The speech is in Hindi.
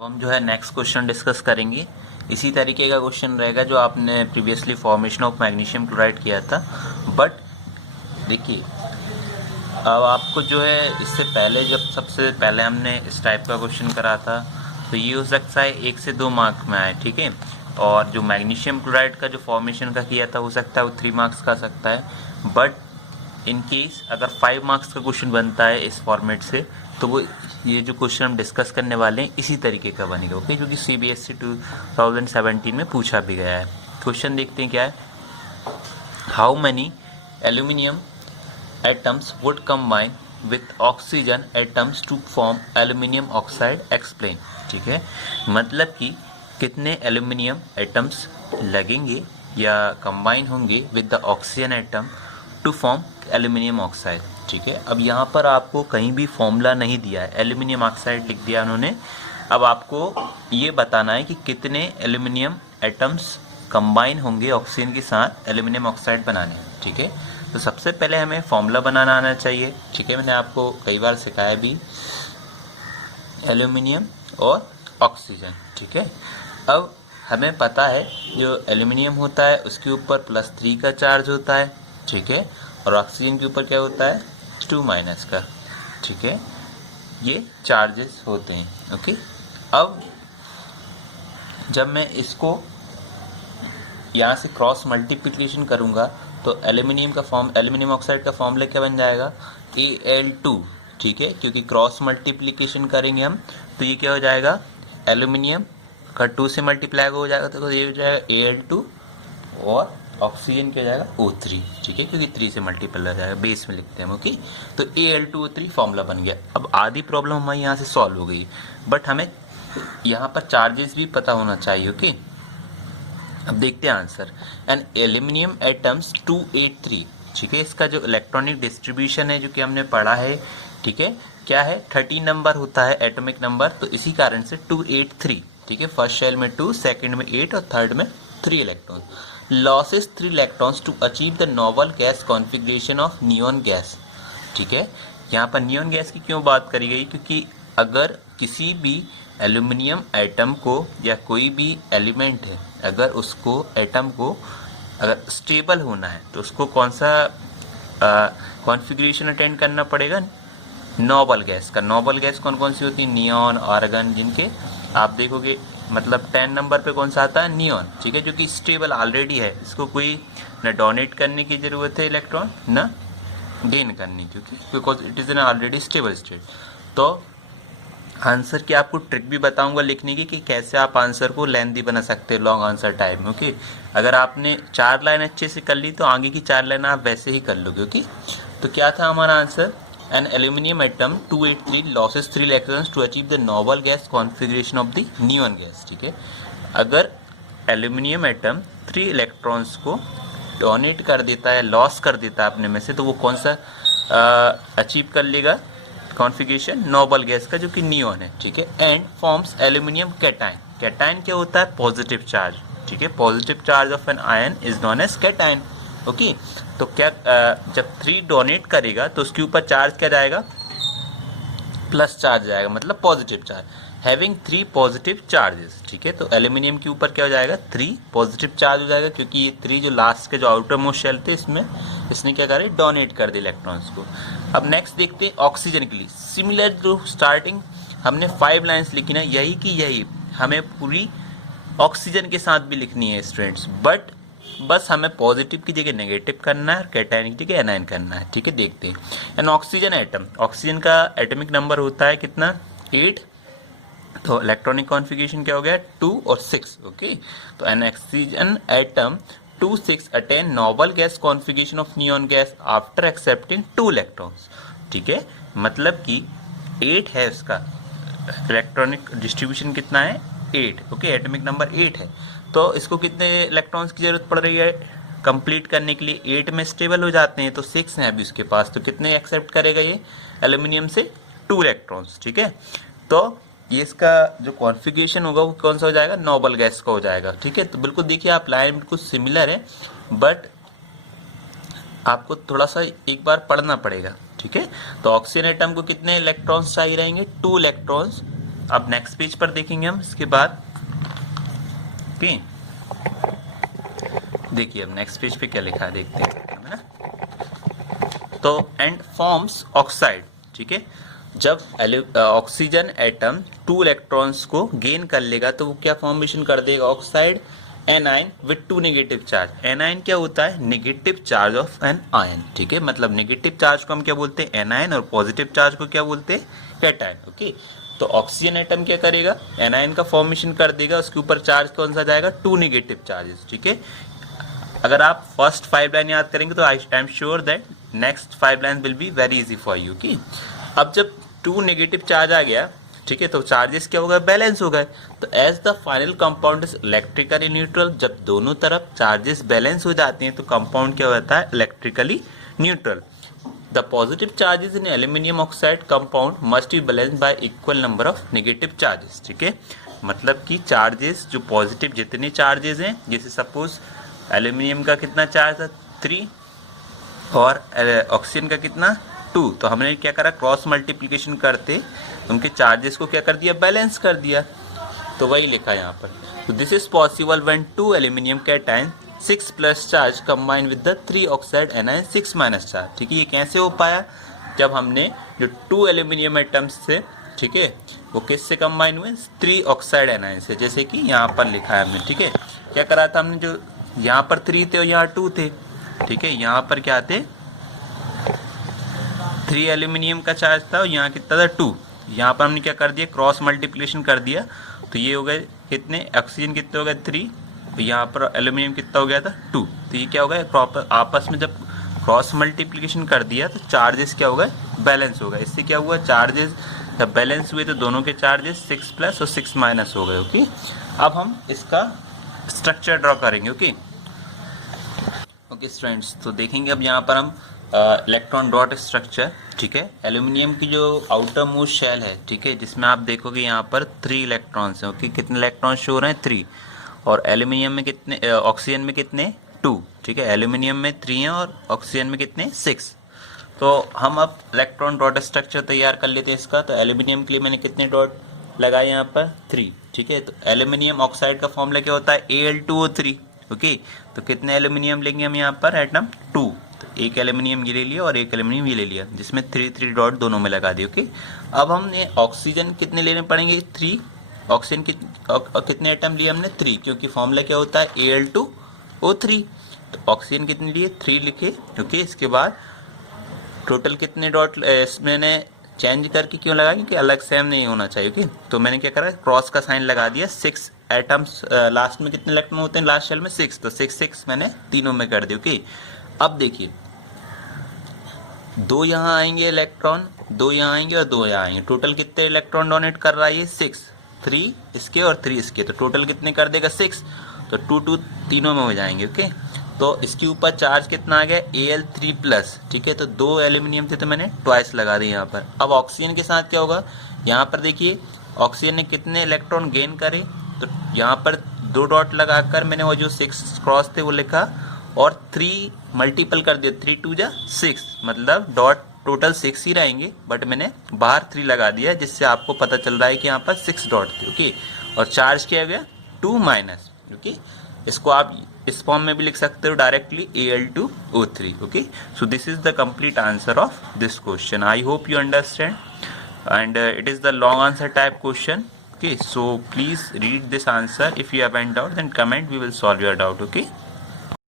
हम जो है नेक्स्ट क्वेश्चन डिस्कस करेंगे। इसी तरीके का क्वेश्चन रहेगा जो आपने previously formation of magnesium chloride किया था। बट देखिए, अब आपको जो है इससे पहले जब सबसे पहले हमने इस टाइप का क्वेश्चन करा था तो ये हो सकता है 1 से 2 मार्क में आए, ठीक है। और जो मैग्नीशियम क्लोराइड का जो फॉर्मेशन का किया था हो सकता है वो 3 मार्क्स का सकता है। बट इन केस अगर 5 मार्क्स का क्वेश्चन बनता है इस फॉर्मेट से तो वो ये जो क्वेश्चन हम डिस्कस करने वाले हैं इसी तरीके का बनेगा, ओके, जो कि CBSE 2017 में पूछा भी गया है। क्वेश्चन देखते हैं क्या है। How many aluminium atoms would combine with oxygen atoms to form aluminium oxide, explain. ठीक है, मतलब कि कितने एल्यूमिनियम एटम्स लगेंगे या कंबाइन होंगे with the oxygen atom to form aluminium oxide. ठीक है, अब यहाँ पर आपको कहीं भी फॉर्मूला नहीं दिया है, एल्यूमिनियम ऑक्साइड लिख दिया उन्होंने। अब आपको ये बताना है कि कितने एल्यूमिनियम एटम्स कंबाइन होंगे ऑक्सीजन के साथ एल्यूमिनियम ऑक्साइड बनाने में। ठीक है, तो सबसे पहले हमें फॉर्मूला बनाना आना चाहिए। ठीक है, मैंने आपको कई बार सिखाया भी, एल्यूमिनियम और ऑक्सीजन। ठीक है, अब हमें पता है जो एल्यूमिनियम होता है उसके ऊपर +3 का चार्ज होता है। ठीक है, और ऑक्सीजन के ऊपर क्या होता है 2- का। ठीक है, ये चार्जेस होते हैं। ओके, अब जब मैं इसको यहाँ से क्रॉस मल्टीप्लिकेशन करूँगा तो एल्यूमिनियम ऑक्साइड का फॉर्मूला क्या बन जाएगा, Al2। ठीक है, क्योंकि क्रॉस मल्टीप्लिकेशन करेंगे हम तो ये क्या हो जाएगा, एल्यूमिनियम का 2 से मल्टीप्लाई हो जाएगा तो ये हो जाएगा Al2 और ऑक्सीजन क्या हो जाएगा O3। ठीक है, क्योंकि 3 से मल्टीप्लाई हो जाएगा, बेस में लिखते हैं। ओके, तो Al2O3 फॉर्मूला बन गया। अब आधी प्रॉब्लम हमारी यहाँ से सॉल्व हो गई, बट हमें यहाँ पर चार्जेस भी पता होना चाहिए। ओके, अब देखते हैं आंसर। An aluminium atoms 283। ठीक है, इसका जो इलेक्ट्रॉनिक डिस्ट्रीब्यूशन है जो कि हमने पढ़ा है, ठीक है, क्या है 30 नंबर होता है एटॉमिक नंबर, तो इसी कारण से 283। ठीक है, फर्स्ट शेल में 2, सेकंड में 8 और थर्ड में 3 electron. Loses 3 electrons to achieve the noble gas configuration of neon gas. ठीक है, यहाँ पर नियॉन गैस की क्यों बात करी गई, क्योंकि अगर किसी भी एल्यूमिनियम एटम को या कोई भी एलिमेंट है, अगर उसको एटम को अगर स्टेबल होना है तो उसको कौन सा कॉन्फ़िगरेशन अटेंड करना पड़ेगा, नोबल गैस का। नोबल गैस कौन कौन सी होती है, नियॉन, आर्गन, जिनके आप देखोगे मतलब 10 नंबर पे कौन सा आता है, नियॉन। ठीक है, जो कि स्टेबल ऑलरेडी है, इसको कोई न डोनेट करने की ज़रूरत है इलेक्ट्रॉन न गेन करनी, क्योंकि because it is an already stable state. तो आंसर की आपको ट्रिक भी बताऊंगा लिखने की कि कैसे आप आंसर को लेंथी बना सकते हो लॉन्ग आंसर टाइप में। ओके, अगर आपने 4 लाइन अच्छे से कर ली तो आगे की 4 लाइन आप वैसे ही कर लोगे। ओके, तो क्या था हमारा answer, an aluminium atom 283 loses 3 electrons to achieve the noble gas configuration of the neon gas. ठीक है, अगर एल्यूमिनियम एटम 3 इलेक्ट्रॉन्स को डोनेट कर देता है, लॉस कर देता है अपने में से, तो वो कौन सा अचीव कर लेगा कॉन्फ़िगरेशन, नोबल गैस का, जो कि नियॉन है। ठीक है, and forms aluminium cation. Cation क्या होता है, पॉजिटिव चार्ज। ठीक है, positive charge of an ion is known as cation. Okay, तो क्या जब 3 डोनेट करेगा तो उसके ऊपर चार्ज क्या जाएगा, प्लस चार्ज जाएगा, मतलब positive charge, having 3 positive charges. ठीक है, तो एल्यूमिनियम के ऊपर क्या हो जाएगा, 3 पॉजिटिव चार्ज हो जाएगा, क्योंकि ये 3 जो लास्ट के जो आउटर मोस्ट शेल थे इसमें इसने क्या करे, डोनेट कर दिया इलेक्ट्रॉन्स को। अब नेक्स्ट देखते हैं ऑक्सीजन के लिए। सिमिलर टू स्टार्टिंग हमने 5 लाइन्स लिखी ना, यही की यही हमें पूरी ऑक्सीजन के साथ भी लिखनी है स्टूडेंट्स, बट बस हमें पॉजिटिव की जगह नेगेटिव करना है, कैटायन की जगह एनायन करना है। ठीक है, देखते हैं। एन ऑक्सीजन एटम, ऑक्सीजन का एटॉमिक नंबर होता है कितना, 8, तो इलेक्ट्रॉनिक कॉन्फ़िगरेशन क्या हो गया 2 और 6। ओके, तो N oxygen atom 2,6 attain Nobel gas configuration of neon gas after accepting 2 electrons. ठीक है, मतलब कि 8 है उसका इलेक्ट्रॉनिक डिस्ट्रीब्यूशन, कितना है 8। ओके, एटॉमिक नंबर 8 है, तो इसको कितने इलेक्ट्रॉन्स की जरूरत पड़ रही है कंप्लीट करने के लिए, 8 में स्टेबल हो जाते हैं, तो 6 हैं अभी उसके पास, तो कितने एक्सेप्ट करेगा ये एल्यूमिनियम से, 2 इलेक्ट्रॉन्स। ठीक है, तो ये इसका जो कॉन्फ़िगरेशन होगा वो कौन सा हो जाएगा, नोबल गैस का हो जाएगा। ठीक है, तो बिल्कुल देखिए आप लाइन बिल्कुल सिमिलर है, बट आपको थोड़ा सा एक बार पढ़ना पड़ेगा। ठीक है, तो ऑक्सीजन एटम को कितने इलेक्ट्रॉन्स चाहिए रहेंगे, 2 इलेक्ट्रॉन्स अब नेक्स्ट पेज पर देखेंगे हम इसके बाद। ओके, देखिए अब नेक्स्ट पेज पे क्या लिखा है देखते हैं, है ना। तो एंड फॉर्म्स ऑक्साइड, ठीक है। जब ऑक्सीजन एटम 2 इलेक्ट्रॉन्स को गेन कर लेगा तो वो क्या फॉर्मेशन कर देगा, oxide anion with 2 negative charge. Anion क्या होता है, negative charge of an ion, ठीक है। मतलब नेगेटिव चार्ज को हम क्या बोलते हैं, एनाइन, और पॉजिटिव चार्ज को क्या बोलते हैं, कैटायन। ओके, तो ऑक्सीजन एटम क्या करेगा, एनाइन का फॉर्मेशन कर देगा, उसके ऊपर चार्ज कौन सा जाएगा, 2 नेगेटिव चार्जेस, ठीक है। अगर आप फर्स्ट 5 लाइन याद करेंगे तो I am sure that next 5 line will be very easy for you. की अब जब 2 नेगेटिव चार्ज आ गया, ठीक है, तो चार्जेस क्या हो गए, बैलेंस हो गए। तो as the final compound is electrically neutral, जब दोनों तरफ चार्जेस बैलेंस हो जाते हैं तो कंपाउंड क्या होता है, electrically neutral. The positive charges in aluminium oxide compound must be balanced y equal number of negative charges, ठीक है। मतलब कि चार्जेस जो पॉजिटिव जितने चार्जेस हैं, जैसे सपोज एल्यूमिनियम का कितना चार्ज है 3 और ऑक्सीजन का कितना 2, तो हमने क्या करा, क्रॉस मल्टीप्लिकेशन करते उनके चार्जेस को क्या कर दिया, बैलेंस कर दिया। तो वही लिखा यहाँ पर। तो this is possible when 2 aluminium cation 6 plus charge combine with the 3 oxide anion 6 minus charge, ठीक है। ये कैसे हो पाया, जब हमने जो 2 एल्यूमिनियम एटम्स से, ठीक है, वो किससे कंबाइन हुए, 3 ऑक्साइड एनायन से, जैसे कि यहाँ पर लिखा है हमने, ठीक है। क्या करा था हमने, जो यहाँ पर 3 थे और यहाँ 2 थे, ठीक है। यहाँ पर क्या थे, 3 एल्यूमिनियम का चार्ज था और यहाँ कितना था 2। यहाँ पर हमने क्या कर दिया, क्रॉस मल्टीप्लिकेशन कर दिया, तो ये हो गए कितने, ऑक्सीजन कितने हो गए 3, तो यहाँ पर एल्यूमिनियम कितना हो गया था 2। तो ये क्या हो गया, प्रॉपर आपस में जब क्रॉस मल्टीप्लिकेशन कर दिया तो चार्जेस क्या हो गए, बैलेंस हो गए। इससे क्या हुआ, चार्जेस जब बैलेंस हुए तो दोनों के चार्जेस 6 प्लस और 6 माइनस हो गए। ओके, अब हम इसका स्ट्रक्चर ड्रॉ करेंगे। ओके स्टूडेंट्स, तो देखेंगे अब यहाँ पर हम इलेक्ट्रॉन डॉट स्ट्रक्चर, ठीक है। एल्यूमिनियम की जो आउटर मोस्ट शेल है, ठीक है, जिसमें आप देखोगे यहाँ पर 3 इलेक्ट्रॉन्स हैं। ओके, कितने इलेक्ट्रॉन शो हो रहे हैं, 3, और एल्यूमिनियम में कितने, ऑक्सीजन में कितने, 2, ठीक है। एल्यूमिनियम में 3 हैं और ऑक्सीजन में कितने, 6। तो हम अब इलेक्ट्रॉन डॉट स्ट्रक्चर तैयार कर लेते हैं इसका। तो एल्यूमिनियम के लिए मैंने कितने डॉट लगाए यहाँ पर, 3, ठीक है। तो एल्यूमिनियम ऑक्साइड का फॉर्मूला क्या होता है, Al2O3। ओके, तो कितने एल्यूमिनियम लेंगे हम यहाँ पर, एटम 2, तो एक एल्यूमिनियम ये ले लिया और एक एल्यूमिनियम ये ले लिया, जिसमें 3 डॉट दोनों में लगा दिए। ओके, अब हमने ऑक्सीजन कितने लेने पड़ेंगे, 3। ऑक्सीजन कितने एटम लिए हमने, 3, क्योंकि फॉर्मूला क्या होता है, Al2O3। तो ऑक्सीजन कितने लिए, 3 लिखे। ओके, इसके बाद टोटल कितने डॉट, मैंने चेंज करके क्यों लगा, क्योंकि अलग सेम नहीं होना चाहिए। ओके, तो मैंने क्या करा, क्रॉस का साइन लगा दिया। 6 एटम्स, लास्ट में कितने इलेक्ट्रॉन होते हैं लास्ट शेल में, 6, तो 6 मैंने तीनों में कर दिया। ओके, अब देखिए 2 यहाँ आएंगे इलेक्ट्रॉन, 2 यहाँ आएंगे और 2 यहाँ आएंगे। टोटल कितने इलेक्ट्रॉन डोनेट कर रहा है ये, 6, 3 इसके और 3 इसके, तो टोटल कितने कर देगा, 6। तो 2 तीनों में हो जाएंगे। ओके, तो इसके ऊपर चार्ज कितना आ गया, Al3+, ठीक है। तो 2 एल्यूमिनियम थे तो मैंने ट्वाइस लगा दी यहाँ पर। अब ऑक्सीजन के साथ क्या होगा, यहाँ पर देखिए ऑक्सीजन ने कितने इलेक्ट्रॉन गेन करे, तो यहाँ पर 2 डॉट लगाकर मैंने वो जो 6 क्रॉस थे वो लिखा और 3 मल्टीपल कर दिया, 3 2 जा 6, मतलब डॉट टोटल 6 ही रहेंगे, बट मैंने बाहर 3 लगा दिया, जिससे आपको पता चल रहा है कि यहाँ पर 6 डॉट थे। ओके, और चार्ज क्या हो गया, 2-। ओके, इसको आप इस फॉर्म में भी लिख सकते हो directly, Al2O3। Okay, so this is the complete answer of this question. I hope you understand, and it is the long answer type question. Okay, so please read this answer. If you have any doubt, then comment, we will solve your doubt. Okay.